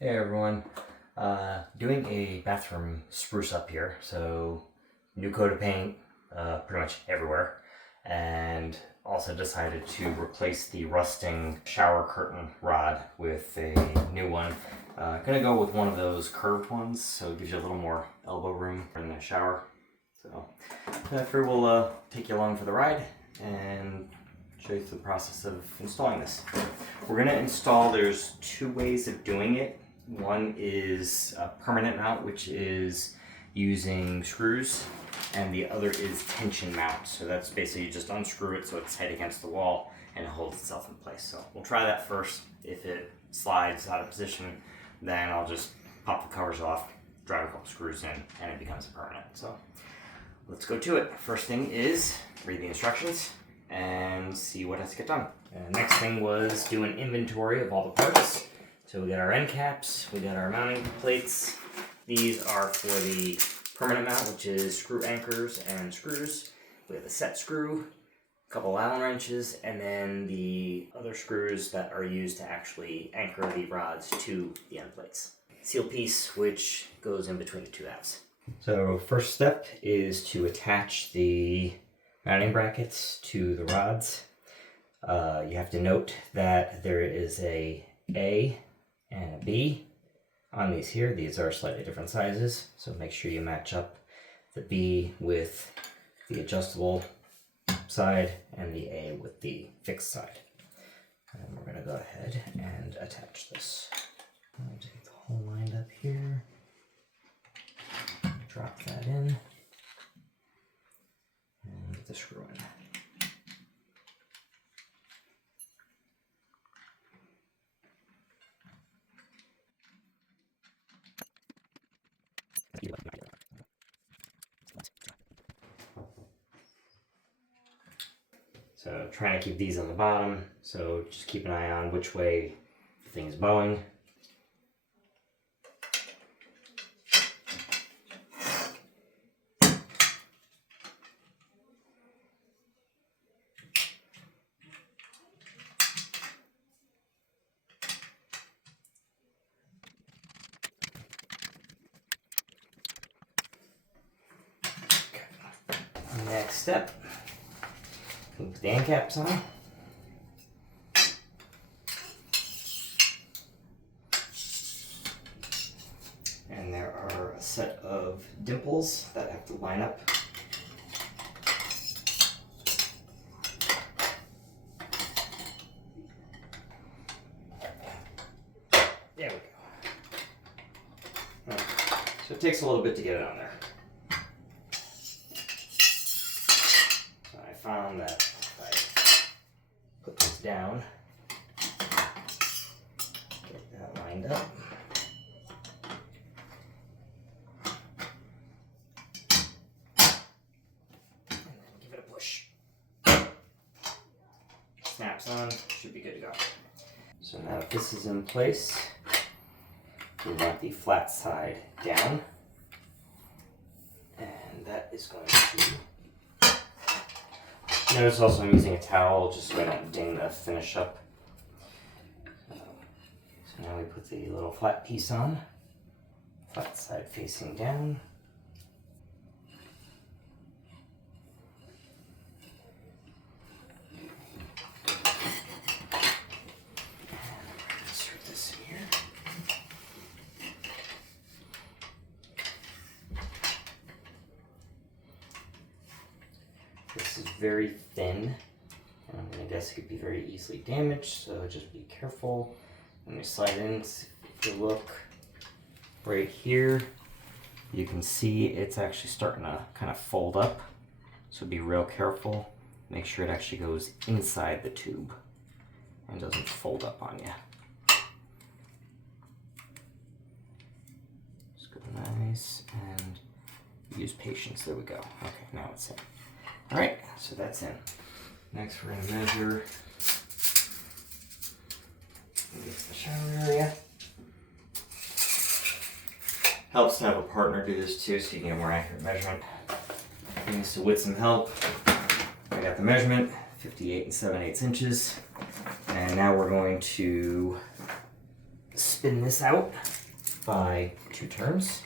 Hey everyone, doing a bathroom spruce up here. So new coat of paint pretty much everywhere, and also decided to replace the rusting shower curtain rod with a new one. Gonna go with one of those curved ones, so it gives you a little more elbow room in the shower. So after we'll take you along for the ride and show you the process of installing this. We're gonna install, there's two ways of doing it. One is a permanent mount, which is using screws, and the other is tension mount. So that's basically you just unscrew it so it's tight against the wall and it holds itself in place. So we'll try that first. If it slides out of position, then I'll just pop the covers off, drive a couple screws in, and it becomes a permanent. So let's go to it. First thing is read the instructions and see what has to get done. And the next thing was do an inventory of all the parts. So we got our end caps, we got our mounting plates. These are for the permanent mount, which is screw anchors and screws. We have the set screw, a couple Allen wrenches, and then the other screws that are used to actually anchor the rods to the end plates. Seal piece, which goes in between the two halves. So first step is to attach the mounting brackets to the rods. You have to note that there is a and a B on these here. These are slightly different sizes, so make sure you match up the B with the adjustable side and the A with the fixed side. And we're going to go ahead and attach this. I'm going to get the hole lined up here. Drop that in and get the screw in. So trying to keep these on the bottom, so just keep an eye on which way the thing is bowing. Next step, put the end caps on. And there are a set of dimples that have to line up. There we go. Okay. So it takes a little bit to get it on there. Found that if I put this down, get that lined up, and then give it a push. Snaps on, should be good to go. So now if this is in place, we want the flat side down, and that is going to notice also I'm using a towel just so I don't ding the finish up. So now we put the little flat piece on, flat side facing down. And insert this in here. This is very thin, and I'm going to guess it could be very easily damaged, so just be careful when you slide in. If you look right here, you can see it's actually starting to kind of fold up, so be real careful. Make sure it actually goes inside the tube and doesn't fold up on you. Just go nice and use patience. There we go. Okay, now it's in. Alright, so that's in. Next we're going to measure the shower area. Helps to have a partner do this too so you can get a more accurate measurement. And so with some help, I got the measurement, 58 7/8 inches. And now we're going to spin this out by 2 turns.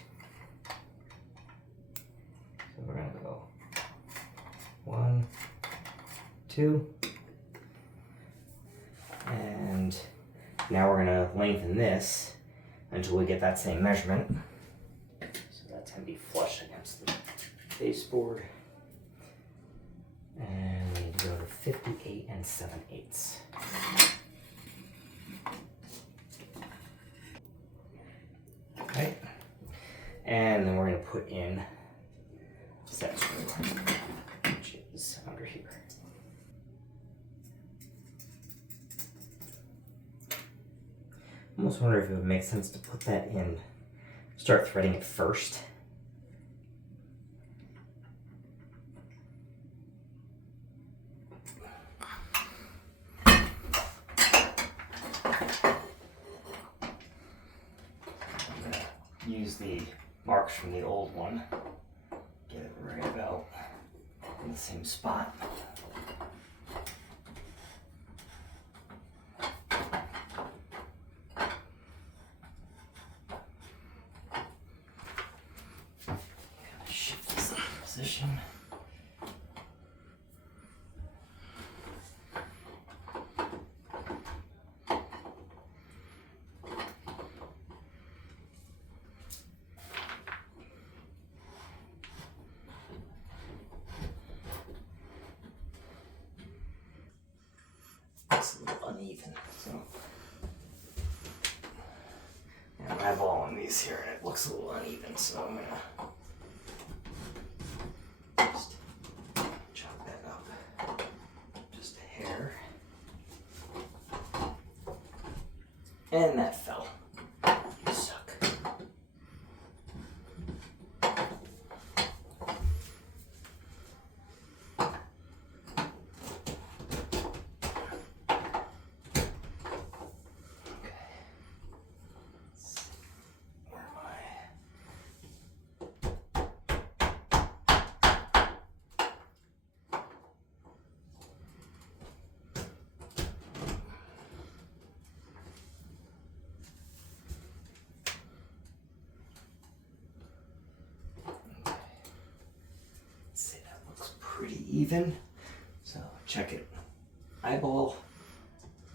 So we're gonna go 1, 2, and now we're gonna lengthen this until we get that same measurement. So that's gonna be flush against the baseboard. And we need to go to 58 7/8. Okay. And then we're going to put in set screw, which is under here. I almost wonder if it would make sense to put that in, start threading it first. Use the marks from the old one, get it right about in the same spot. Shift this into position. It's a little uneven, so and I have all on these here, and it looks a little uneven, so I'm gonna just chop that up just a hair, and that fell. You suck. Pretty even, so check it eyeball,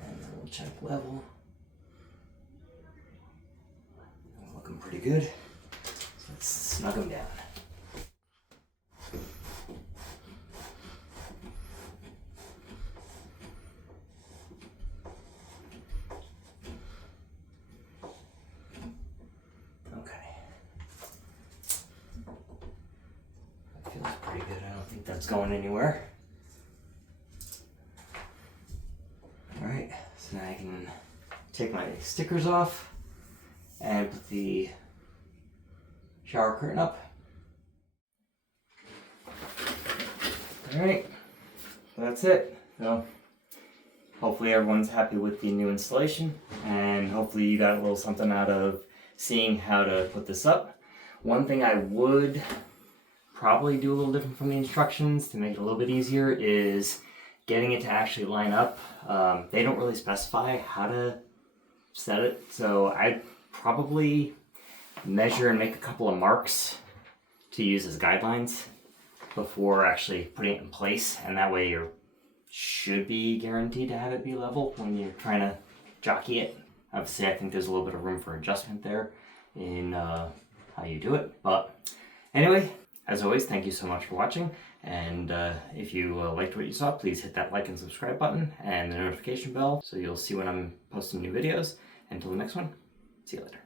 and then we'll check level. Looking pretty good, so let's snug them down. Feels pretty good. I don't think that's going anywhere. Alright, so now I can take my stickers off and put the shower curtain up. Alright, that's it. So hopefully everyone's happy with the new installation, and hopefully you got a little something out of seeing how to put this up. One thing I would probably do a little different from the instructions to make it a little bit easier is getting it to actually line up. They don't really specify how to set it, so I'd probably measure and make a couple of marks to use as guidelines before actually putting it in place, and that way you should be guaranteed to have it be level when you're trying to jockey it. Obviously I think there's a little bit of room for adjustment there in how you do it, but anyway, as always, thank you so much for watching, and if you liked what you saw, please hit that like and subscribe button and the notification bell so you'll see when I'm posting new videos. Until the next one, see you later.